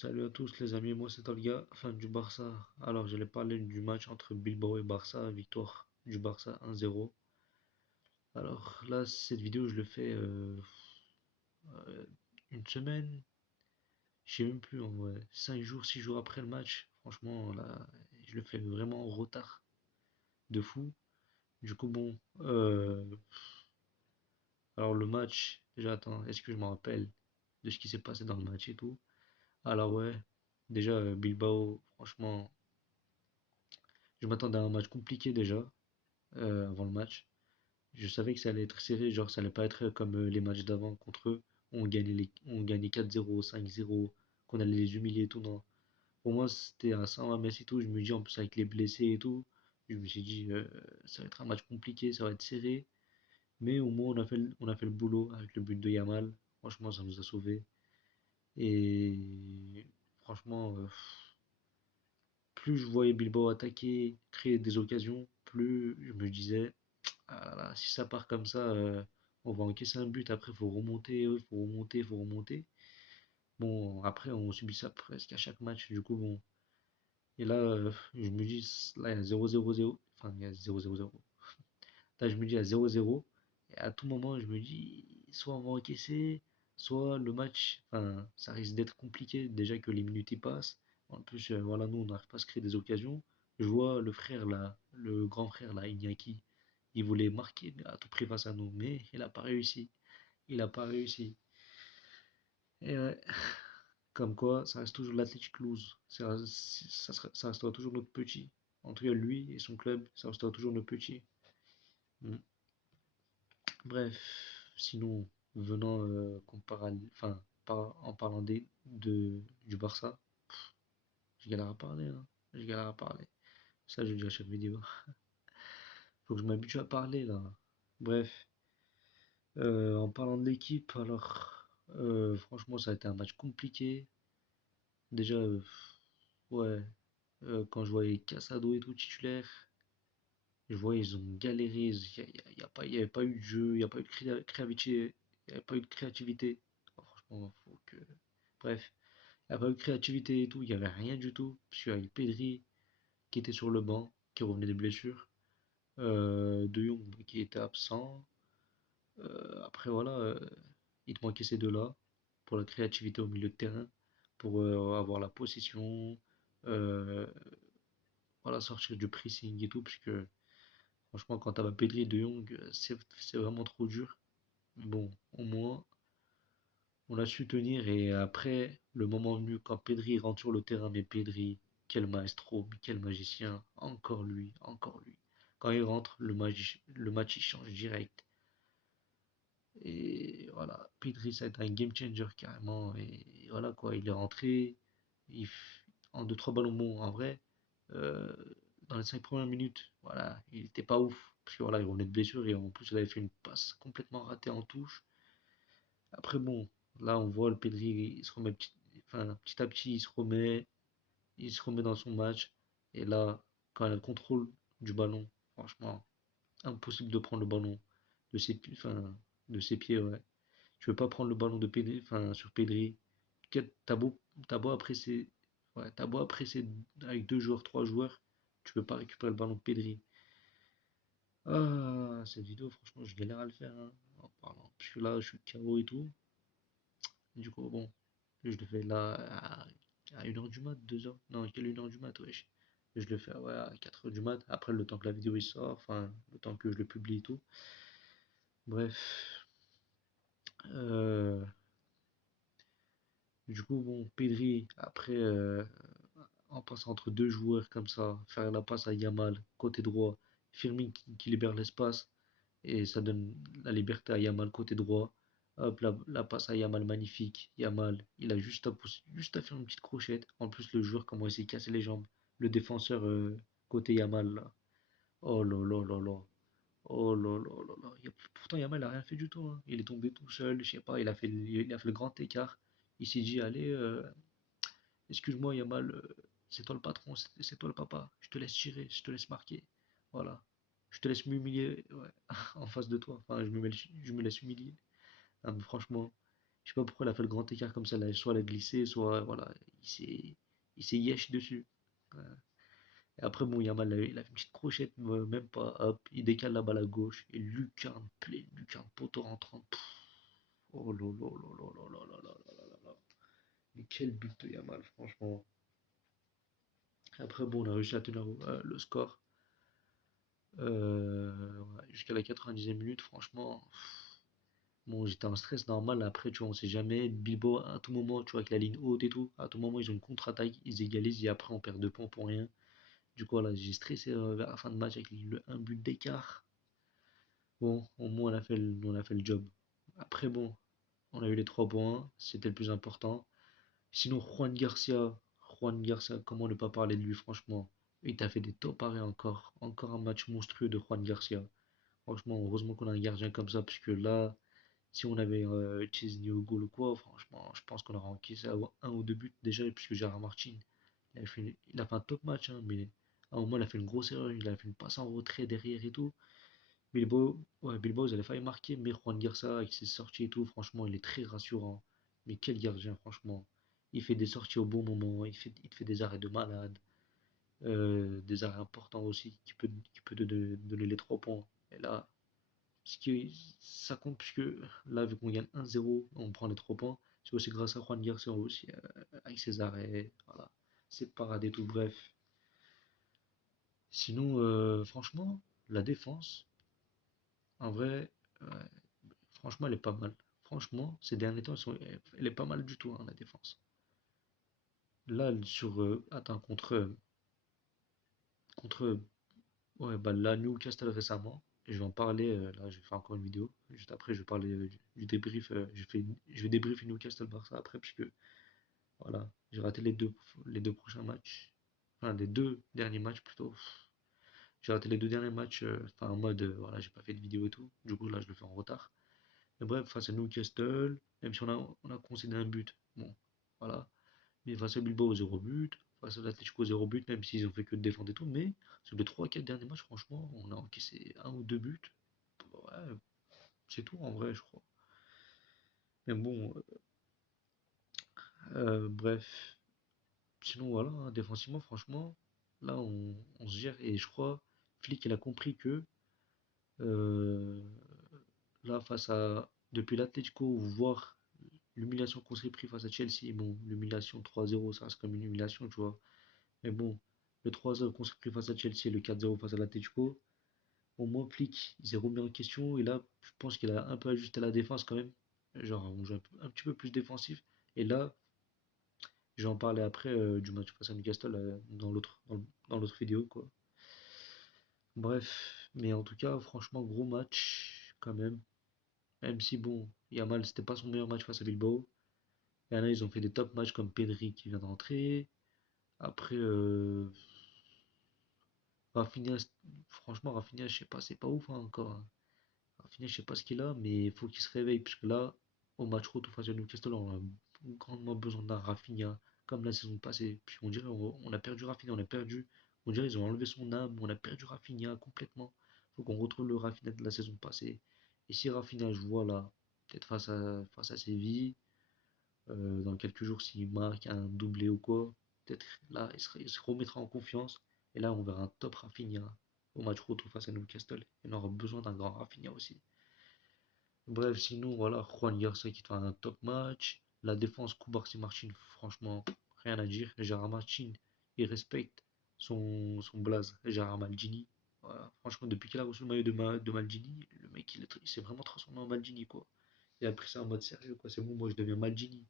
Salut à tous les amis, moi c'est Tolga, fan du Barça. Alors j'allais parler du match entre Bilbao et Barça, victoire du Barça 1-0. Alors là, cette vidéo je le fais euh, une semaine, je sais même plus en vrai, 5 jours, 6 jours après le match. Franchement là, je le fais vraiment en retard de fou. Du coup bon, alors le match, déjà attends, est-ce que je me rappelle de ce qui s'est passé dans le match et tout? Alors ouais, déjà Bilbao, franchement, je m'attendais à un match compliqué déjà. Avant le match. Je savais que ça allait être serré, genre ça allait pas être comme les matchs d'avant contre eux. On gagnait 4-0, 5-0, qu'on allait les humilier et tout. Non. Pour moi, c'était à 100 à Metz et tout. Je me dis, en plus avec les blessés et tout, je me suis dit, ça va être un match compliqué, ça va être serré. Mais au moins, on a fait le boulot avec le but de Yamal. Franchement, ça nous a sauvés. Et franchement, plus je voyais Bilbao attaquer, créer des occasions, plus je me disais, ah là là, si ça part comme ça, on va encaisser un but. Après, faut remonter, ouais, faut remonter, faut remonter. Bon, après, on subit ça presque à chaque match. Du coup, bon. Et là, je me dis, là, il y a 0-0-0. Enfin, il y a 0-0-0. Là, je me dis, il y a 0-0. Et à tout moment, je me dis, soit on va encaisser, soit le match, enfin, ça risque d'être compliqué. Déjà que les minutes y passent. En plus, voilà, nous, on n'arrive pas à se créer des occasions. Je vois le frère là, le grand frère là, Iñaki. Il voulait marquer à tout prix face à nous, mais il n'a pas réussi. Il n'a pas réussi. Et ouais, comme quoi, ça reste toujours l'Athletic Cluj. Ça restera toujours notre petit. En tout cas, lui et son club, ça restera toujours notre petit. Mm. Bref, sinon, venant enfin, en parlant du Barça, je galère à parler, hein. Je galère à parler. Ça, je le dis à chaque vidéo. Faut que je m'habitue à parler là. Bref, en parlant de l'équipe, alors, franchement, ça a été un match compliqué. Déjà, ouais, quand je voyais Casado et tout titulaire, je voyais ils ont galéré. Y a pas, il y avait pas eu de jeu, il n'y a pas eu de créativité. Il y avait pas eu de créativité. Oh, franchement, faut que. Bref, il n'y a pas eu de créativité et tout, il n'y avait rien du tout. Parce qu'il y avait Pedri qui était sur le banc, qui revenait des blessures. De Jong qui était absent. Après, voilà, il te manquait ces deux-là pour la créativité au milieu de terrain, pour avoir la possession, euh, voilà, sortir du pressing et tout, parce que franchement, quand t'as Pedri et De Jong, c'est vraiment trop dur. Bon, au moins, on a su tenir et après, le moment venu, quand Pedri rentre sur le terrain, mais Pedri, quel maestro, quel magicien, encore lui, encore lui. Quand il rentre, le match il change direct. Et voilà, Pedri, ça a été un game changer carrément. Et voilà quoi, il est rentré il en deux trois ballons. Bon, en vrai, euh, dans les 5 premières minutes, voilà, il était pas ouf. Parce que voilà, il revenait de blessure et en plus, il avait fait une passe complètement ratée en touche. Après, bon, là, on voit le Pedri, il se remet enfin, petit à petit, il se remet dans son match. Et là, quand il a le contrôle du ballon, franchement, impossible de prendre le ballon enfin, de ses pieds, ouais. Tu veux pas prendre le ballon de Pedri, enfin, sur Pedri. T'as beau, t'as beau apprécier, ouais, t'as beau apprécier avec deux joueurs, trois joueurs, tu peux pas récupérer le ballon de Pedri. Ah, cette vidéo, franchement, je galère à le faire, hein, en parlant. Parce que là, je suis KO et tout. Du coup, bon, je le fais là à 1h du mat, 2h. Non, quelle 1h du mat, wesh. Je le fais ouais, à 4h du mat. Après, le temps que la vidéo il sort, enfin, le temps que je le publie et tout. Bref. Euh, du coup, bon, Pedri, après, en passant entre deux joueurs comme ça, faire la passe à Yamal, côté droit, Firmin qui libère l'espace, et ça donne la liberté à Yamal, côté droit. Hop, la passe à Yamal, magnifique. Yamal, il a juste à faire une petite crochette. En plus, le joueur, comment il s'est cassé les jambes. Le défenseur, côté Yamal, là. Oh là là là là. Oh là là là là. Pourtant, Yamal n'a rien fait du tout, hein. Il est tombé tout seul, je sais pas, il a fait le grand écart. Il s'est dit, allez, excuse-moi, Yamal, c'est toi le patron, c'est toi le papa. Je te laisse tirer, je te laisse marquer. Voilà. Je te laisse m'humilier ouais, en face de toi. Enfin, je me laisse humilier. Ah, mais franchement. Je sais pas pourquoi il a fait le grand écart comme ça, là, soit elle a glissé, soit voilà, il s'est yesh dessus. Ouais. Et après, bon, Yamal, il a fait une petite crochette, même pas, hop, il décale la balle à gauche, et lucarne, pleine lucarne, poteau rentrant. Pff, oh là là là là là là là là là là là là. Mais quel but de Yamal, franchement. Après, bon, on a réussi à tenir le score ouais, jusqu'à la 90e minute, franchement. Bon, j'étais en stress normal. Après, tu vois, on sait jamais. Bilbao, à tout moment, tu vois, avec la ligne haute et tout, à tout moment, ils ont une contre-attaque, ils égalisent et après, on perd 2 points pour rien. Du coup, voilà, j'ai stressé vers la fin de match avec un but d'écart. Bon, au moins, on a fait le job. Après, bon, on a eu les 3 points, c'était le plus important. Sinon, Juan Garcia, comment ne pas parler de lui, franchement. Il t'a fait des top arrêts encore. Encore un match monstrueux de Juan Garcia. Franchement, heureusement qu'on a un gardien comme ça, parce que là, si on avait Chesney au goal ou quoi, franchement, je pense qu'on aurait encaissé un ou deux buts déjà, puisque Gérard Martin, il a fait un top match, hein, mais à un moment, il a fait une grosse erreur, il a fait une passe en retrait derrière et tout. Bilbao, ils avaient failli marquer, mais Juan Garça, avec ses sorties et tout, franchement, il est très rassurant. Mais quel gardien, franchement. Il fait des sorties au bon moment, il te fait des arrêts de malade, des arrêts importants aussi, qui peut te donner les 3 points. Et là, ce qui, ça compte puisque là, vu qu'on gagne 1-0, on prend les 3 points. C'est aussi grâce à Juan Garcia aussi, avec ses arrêts, voilà, ses parades et tout, bref. Sinon, franchement, la défense, en vrai, franchement, elle est pas mal. Franchement, ces derniers temps, elle est pas mal du tout, hein, la défense. Là, attends, contre, ouais, bah là, Newcastle récemment, et je vais en parler, là, je vais faire encore une vidéo. Juste après, je vais parler du débrief, je vais débriefer Newcastle-Barça après, puisque, voilà, j'ai raté les deux prochains matchs. Enfin, les deux derniers matchs plutôt. J'ai raté les deux derniers matchs, enfin, en mode, voilà, j'ai pas fait de vidéo et tout. Du coup, là, je le fais en retard. Mais bref, face à Newcastle, même si on a concédé un but, bon, voilà. Mais face à Bilbao, 0 but. Face à l'Atlético, 0 but, même s'ils ont fait que de défendre et tout. Mais sur les 3-4 derniers matchs, franchement, on a encaissé un ou deux buts. Ouais, c'est tout en vrai, je crois. Mais bon, bref. Sinon, voilà, hein, défensivement, franchement, là, on se gère. Et je crois, Flick, il a compris que euh, là, depuis l'Atlético, voir l'humiliation qu'on s'est pris face à Chelsea, bon, l'humiliation 3-0, ça reste comme une humiliation, tu vois. Mais bon, le 3-0 qu'on s'est pris face à Chelsea, le 4-0 face à l'Atletico, au moins Flick, il s'est remis en question et là, je pense qu'il a un peu ajusté la défense quand même. Genre, on joue un petit peu plus défensif. Et là, je vais en parler après du match face à Newcastle dans l'autre vidéo, quoi. Bref, mais en tout cas, franchement, gros match quand même. Même si, bon, Yamal, c'était pas son meilleur match face à Bilbao. Il y en a, ils ont fait des top matchs comme Pedri qui vient de rentrer. Après, Rafinha, franchement, Rafinha, je sais pas, c'est pas ouf hein, encore, hein. Rafinha, je sais pas ce qu'il a, mais il faut qu'il se réveille, puisque là, au match retour face à Newcastle, on a grandement besoin d'un Rafinha, comme la saison passée. Puis on dirait, on a perdu Rafinha, on a perdu. On dirait, ils ont enlevé son âme, on a perdu Rafinha complètement. Faut qu'on retrouve le Rafinha de la saison passée. Et si Rafinha, je vois là, peut-être face à Séville, dans quelques jours, s'il marque un doublé ou quoi, peut-être là, il se remettra en confiance. Et là, on verra un top Rafinha au match retour face à Newcastle. Et on aura besoin d'un grand Rafinha aussi. Bref, sinon, voilà, Juan Garcia qui fait un top match. La défense, Kubarsi Martin, franchement, rien à dire. Gérard Martin, il respecte son blaze, Gérard Maldini. Voilà, franchement, depuis qu'il a reçu le maillot de Maldini, le mec, il s'est vraiment transformé en Maldini, quoi. Il a pris ça en mode sérieux, quoi. C'est bon, moi, je deviens Maldini.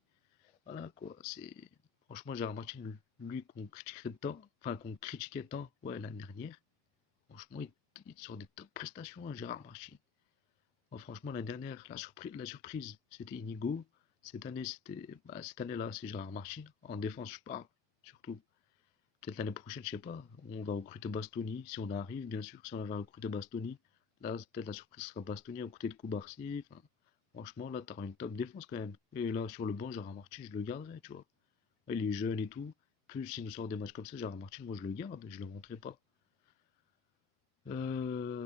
Voilà quoi, c'est. Franchement, Gérard Martin, lui qu'on critiquerait tant, enfin qu'on critiquait tant, ouais, l'année dernière, franchement, il sort des top prestations, hein, Gérard Martin. Moi, franchement, l'année dernière, la surprise, c'était Inigo. Cette année-là, c'est Gérard Martin. En défense, je parle, surtout. Peut-être l'année prochaine, je sais pas. On va recruter Bastoni, si on arrive, bien sûr. Si on va recruter Bastoni, là, peut-être la surprise sera Bastoni à côté de Koubarsi. Enfin, franchement, là, t'auras une top défense quand même. Et là, sur le banc, Gérard Martin, je le garderai, tu vois. Il est jeune et tout. Plus il nous sort des matchs comme ça, Gérard Martin, moi je le garde, je le montrerai pas.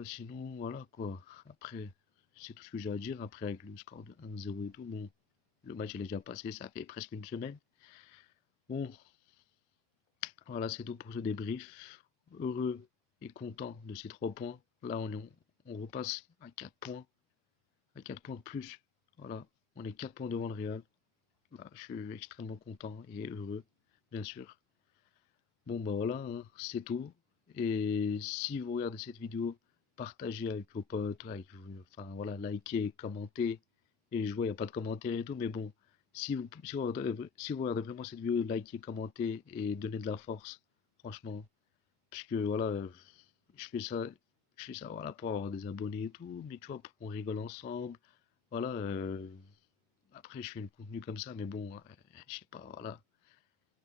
Sinon, voilà quoi. Après, c'est tout ce que j'ai à dire. Après, avec le score de 1-0 et tout, bon, le match il est déjà passé, ça fait presque une semaine. Bon, voilà, c'est tout pour ce débrief. Heureux et content de ces 3 points. Là, on repasse à 4 points, à 4 points de plus. Voilà, on est 4 points devant le Real. Là, je suis extrêmement content et heureux, bien sûr. Bon, bah voilà, hein, c'est tout. Et si vous regardez cette vidéo, partagez avec vos potes, enfin voilà, likez, commentez. Et je vois, il n'y a pas de commentaires et tout, mais bon, si vous regardez vraiment cette vidéo, likez, commentez et donnez de la force, franchement. Puisque voilà, je fais ça, je fais ça voilà, pour avoir des abonnés et tout, mais tu vois, pour qu'on rigole ensemble. Voilà, après, je fais une contenu comme ça, mais bon, je sais pas, voilà.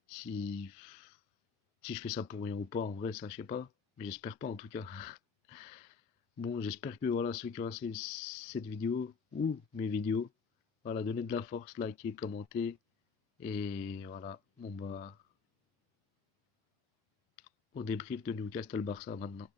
Si, si je fais ça pour rien ou pas, en vrai, ça, je sais pas. Mais j'espère pas, en tout cas. Bon, j'espère que voilà, ceux qui ont regardé cette vidéo ou mes vidéos, voilà, donnez de la force, likez, commentez. Et voilà, bon bah, au débrief de Newcastle Barça maintenant.